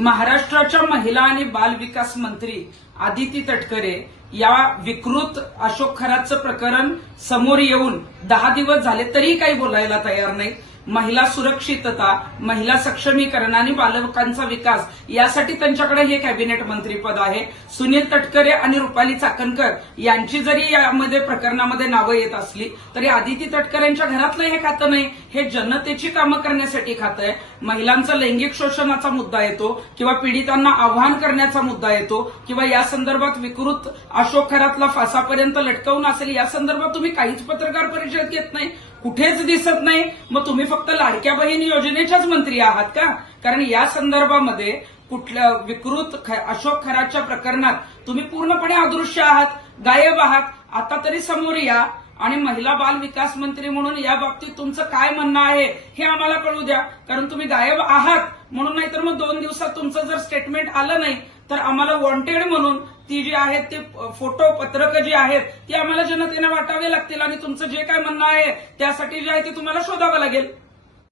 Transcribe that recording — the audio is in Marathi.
महाराष्ट्राच्या महिला आणि बाल विकास मंत्री आदिती तटकरे या विकृत अशोक खरातचं प्रकरण समोर येऊन 10 दिवस झाले तरी काही बोलायला तयार नाही। महिला सुरक्षितता, महिला सक्षमीकरण आणि बालकांचा विकास यासाठी त्यांच्याकडे हे कॅबिनेट मंत्रीपद आहे। सुनील तटकरे आणि रुपाली चाकणकर यांची जरी यामध्ये प्रकरणामध्ये नावं येत असली तरी आदिती तटकरेंच्या घरातलं हे खातं नाही। हे जनतेची कामं करण्यासाठी खातं आहे। महिलांचा लैंगिक शोषणाचा मुद्दा येतो किंवा पीडितांना आव्हान करण्याचा मुद्दा येतो किंवा या संदर्भात विकृत अशोक खरातला फासापर्यंत लटकवून असेल या संदर्भात तुम्ही काहीच पत्रकार परिषद घेत नाही, कुठेच दिसत नाही। मग तुम्ही फक्त लाडक्या बहीण योजनेच्याच मंत्री आहात का? कारण या संदर्भामध्ये कुठल्या विकृत अशोक खरातच्या प्रकरणात तुम्ही पूर्णपणे अदृश्य आहात, गायब आहात। आता तरी समोर या आणि महिला बाल विकास मंत्री म्हणून या बाबतीत तुमचं काय म्हणणं आहे हे आम्हाला कळू द्या। कारण तुम्ही गायब आहात म्हणून नाही तर मग 2 दिवसात तुमचं जर स्टेटमेंट आलं नाही तर आम्हाला वॉन्टेड म्हणून ती जी आहेत ते फोटो पत्रकं जी आहेत ती आम्हाला जनतेने वाटावे लागतील आणि तुमचं जे काय म्हणणं आहे त्यासाठी जे आहे ते तुम्हाला शोधावं लागेल।